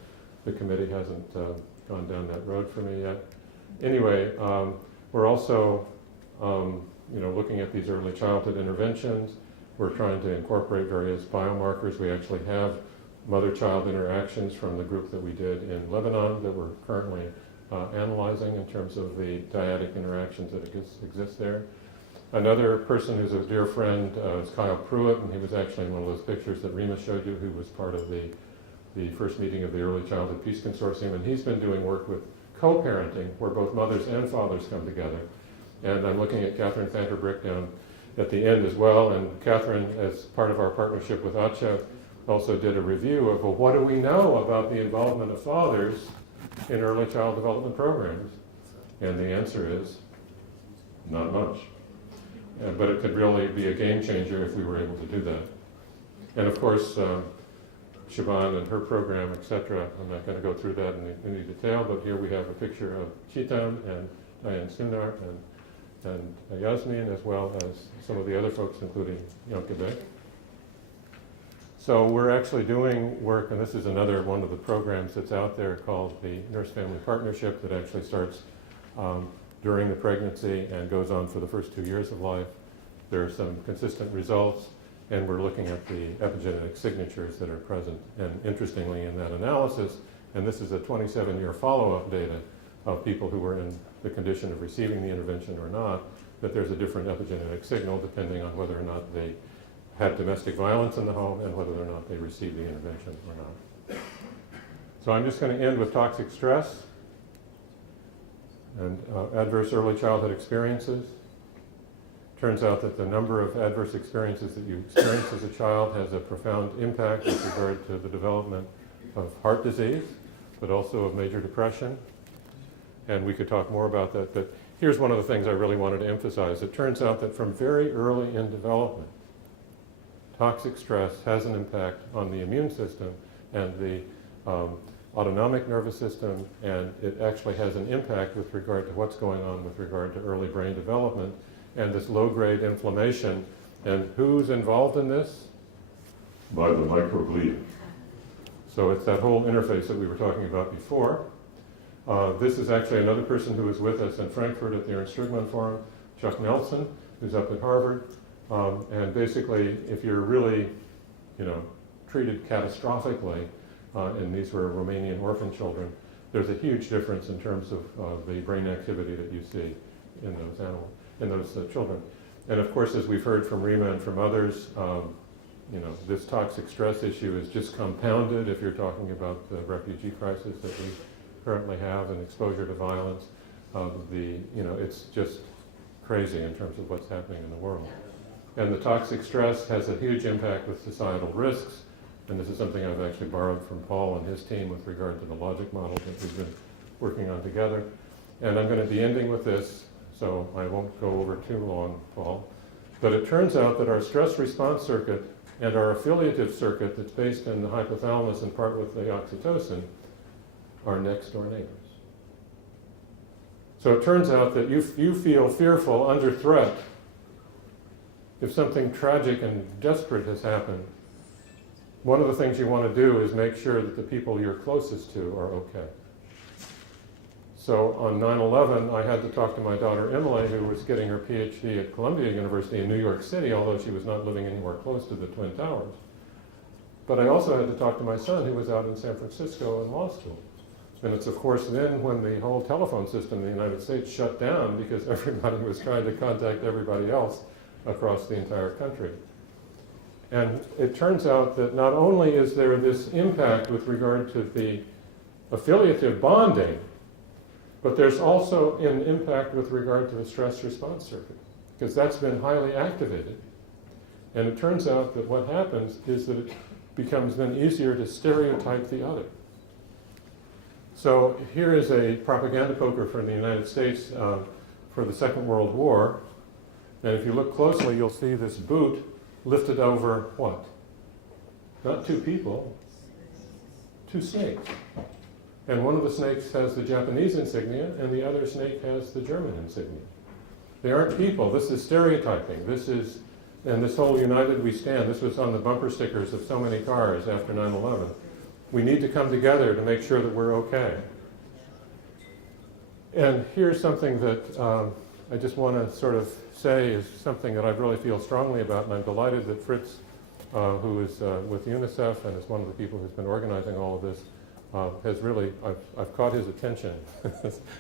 the committee hasn't gone down that road for me yet. Anyway, we're also looking at these early childhood interventions. We're trying to incorporate various biomarkers. We actually have mother-child interactions from the group that we did in Lebanon that we're currently analyzing in terms of the dyadic interactions that exist there. Another person who's a dear friend is Kyle Pruitt, and he was actually in one of those pictures that Rima showed you, who was part of the first meeting of the Early Childhood Peace Consortium, and he's been doing work with co-parenting, where both mothers and fathers come together. And I'm looking at Catherine Fanter-Brick down at the end as well, and Catherine, as part of our partnership with ACHA, also did a review of, well, what do we know about the involvement of fathers in early child development programs? And the answer is, not much. But it could really be a game changer if we were able to do that. And of course, Siobhan and her program, etc. I'm not going to go through that in any detail, but here we have a picture of Chitam and Diane Sunar and Yasmin, as well as some of the other folks, including Yonkebek. So we're actually doing work, and this is another one of the programs that's out there called the Nurse Family Partnership that actually starts during the pregnancy and goes on for the first 2 years of life. There are some consistent results, and we're looking at the epigenetic signatures that are present. And interestingly, in that analysis, and this is a 27-year follow-up data of people who were in the condition of receiving the intervention or not, that there's a different epigenetic signal depending on whether or not they had domestic violence in the home and whether or not they received the intervention or not. So I'm just going to end with toxic stress and adverse early childhood experiences. Turns out that the number of adverse experiences that you experience as a child has a profound impact with regard to the development of heart disease, but also of major depression. And we could talk more about that, but here's one of the things I really wanted to emphasize. It turns out that from very early in development, toxic stress has an impact on the immune system and the autonomic nervous system, and it actually has an impact with regard to what's going on with regard to early brain development and this low-grade inflammation. And who's involved in this? By the microglia. So it's that whole interface that we were talking about before. This is actually another person who was with us in Frankfurt at the Ernst Strüngmann Forum, Chuck Nelson, who's up at Harvard. And basically, if you're really, treated catastrophically, and these were Romanian orphan children, there's a huge difference in terms of the brain activity that you see in those animals, in those children. And of course, as we've heard from Rima and from others, this toxic stress issue is just compounded if you're talking about the refugee crisis that we currently have and exposure to violence. It's just crazy in terms of what's happening in the world. And the toxic stress has a huge impact with societal risks. And this is something I've actually borrowed from Paul and his team with regard to the logic model that we've been working on together. And I'm going to be ending with this, so I won't go over too long, Paul. But it turns out that our stress response circuit and our affiliative circuit that's based in the hypothalamus and part with the oxytocin are next door neighbors. So it turns out that you feel fearful, under threat, if something tragic and desperate has happened. One of the things you want to do is make sure that the people you're closest to are okay. So on 9/11, I had to talk to my daughter Emily, who was getting her PhD at Columbia University in New York City, although she was not living anywhere close to the Twin Towers. But I also had to talk to my son, who was out in San Francisco in law school. And it's, of course, then when the whole telephone system in the United States shut down because everybody was trying to contact everybody else across the entire country. And it turns out that not only is there this impact with regard to the affiliative bonding, but there's also an impact with regard to the stress response circuit, because that's been highly activated. And it turns out that what happens is that it becomes then easier to stereotype the other. So here is a propaganda poker from the United States for the Second World War. And if you look closely, you'll see this boot lifted over what? Not two people, two snakes. And one of the snakes has the Japanese insignia, and the other snake has the German insignia. They aren't people. This is stereotyping. And this whole United We Stand, this was on the bumper stickers of so many cars after 9/11. We need to come together to make sure that we're okay. And here's something that I just want to sort of say is something that I really feel strongly about, and I'm delighted that Fritz, who is with UNICEF and is one of the people who's been organizing all of this, has really, I've caught his attention.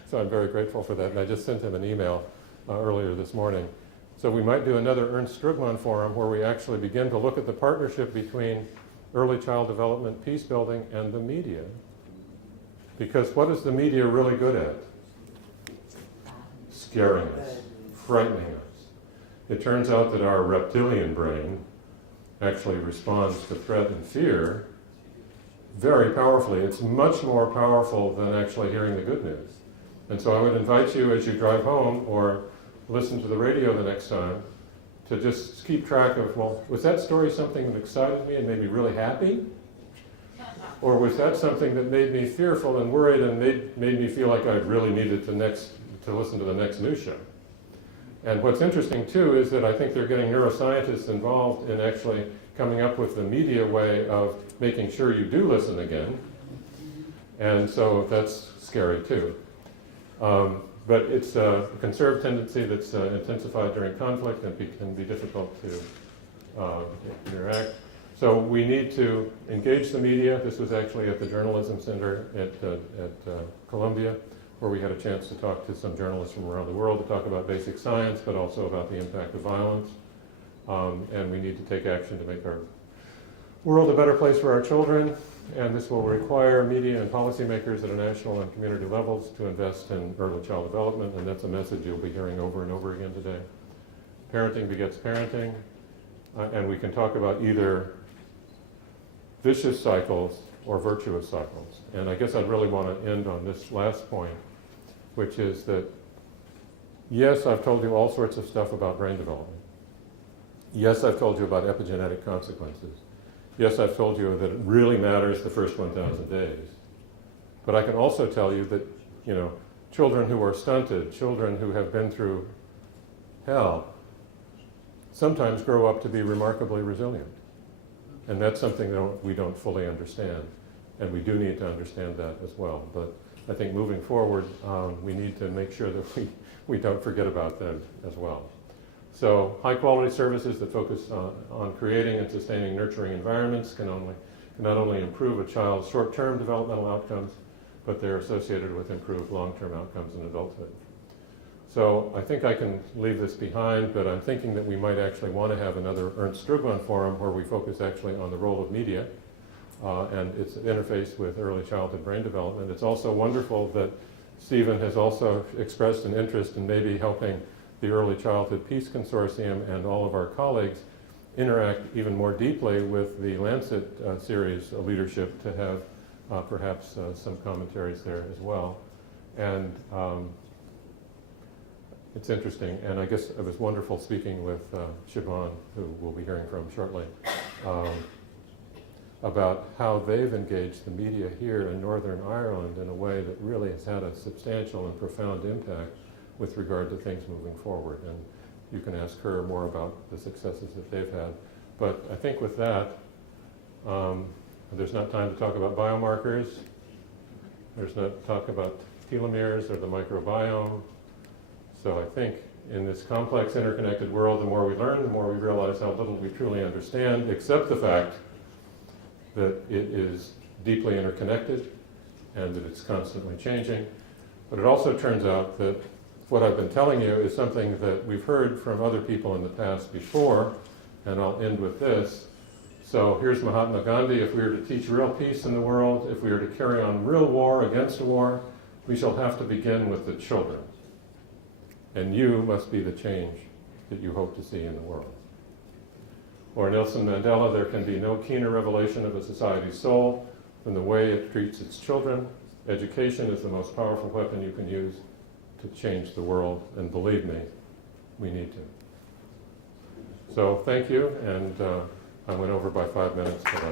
So I'm very grateful for that, and I just sent him an email earlier this morning. So we might do another Ernst Strüngmann forum where we actually begin to look at the partnership between early child development, peace building, and the media. Because what is the media really good at? Scaring us, frightening us. It turns out that our reptilian brain actually responds to threat and fear very powerfully. It's much more powerful than actually hearing the good news. And so I would invite you as you drive home or listen to the radio the next time to just keep track of, well, was that story something that excited me and made me really happy? Or was that something that made me fearful and worried and made me feel like I really needed to listen to the next news show? And what's interesting too is that I think they're getting neuroscientists involved in actually coming up with the media way of making sure you do listen again. And so that's scary too. But it's a conserved tendency that's intensified during conflict and can be difficult to interact. So we need to engage the media. This was actually at the Journalism Center at Columbia, where we had a chance to talk to some journalists from around the world to talk about basic science, but also about the impact of violence. And we need to take action to make our world a better place for our children. And this will require media and policymakers at a national and community levels to invest in early child development, and that's a message you'll be hearing over and over again today. Parenting begets parenting, and we can talk about either vicious cycles or virtuous cycles. And I guess I'd really want to end on this last point, which is that, yes, I've told you all sorts of stuff about brain development. Yes, I've told you about epigenetic consequences. Yes, I've told you that it really matters the first 1,000 days. But I can also tell you that, children who are stunted, children who have been through hell, sometimes grow up to be remarkably resilient. And that's something that we don't fully understand. And we do need to understand that as well. But I think moving forward, we need to make sure that we don't forget about them as well. So high quality services that focus on creating and sustaining nurturing environments can not only improve a child's short-term developmental outcomes, but they're associated with improved long-term outcomes in adulthood. So I think I can leave this behind, but I'm thinking that we might actually want to have another Ernst Strüngmann forum where we focus actually on the role of media and its interface with early childhood brain development. It's also wonderful that Stephen has also expressed an interest in maybe helping the Early Childhood Peace Consortium and all of our colleagues interact even more deeply with the Lancet series leadership to have perhaps some commentaries there as well. And it's interesting, and I guess it was wonderful speaking with Siobhan, who we'll be hearing from shortly, about how they've engaged the media here in Northern Ireland in a way that really has had a substantial and profound impact with regard to things moving forward. And you can ask her more about the successes that they've had. But I think with that, there's not time to talk about biomarkers. There's not talk about telomeres or the microbiome. So I think in this complex, interconnected world, the more we learn, the more we realize how little we truly understand, except the fact that it is deeply interconnected and that it's constantly changing. But it also turns out that what I've been telling you is something that we've heard from other people in the past before, and I'll end with this. So here's Mahatma Gandhi: if we are to teach real peace in the world, if we are to carry on real war against a war, we shall have to begin with the children. And you must be the change that you hope to see in the world. Or Nelson Mandela: there can be no keener revelation of a society's soul than the way it treats its children. Education is the most powerful weapon you can use to change the world, and believe me, we need to. So thank you, and I went over by 5 minutes, but I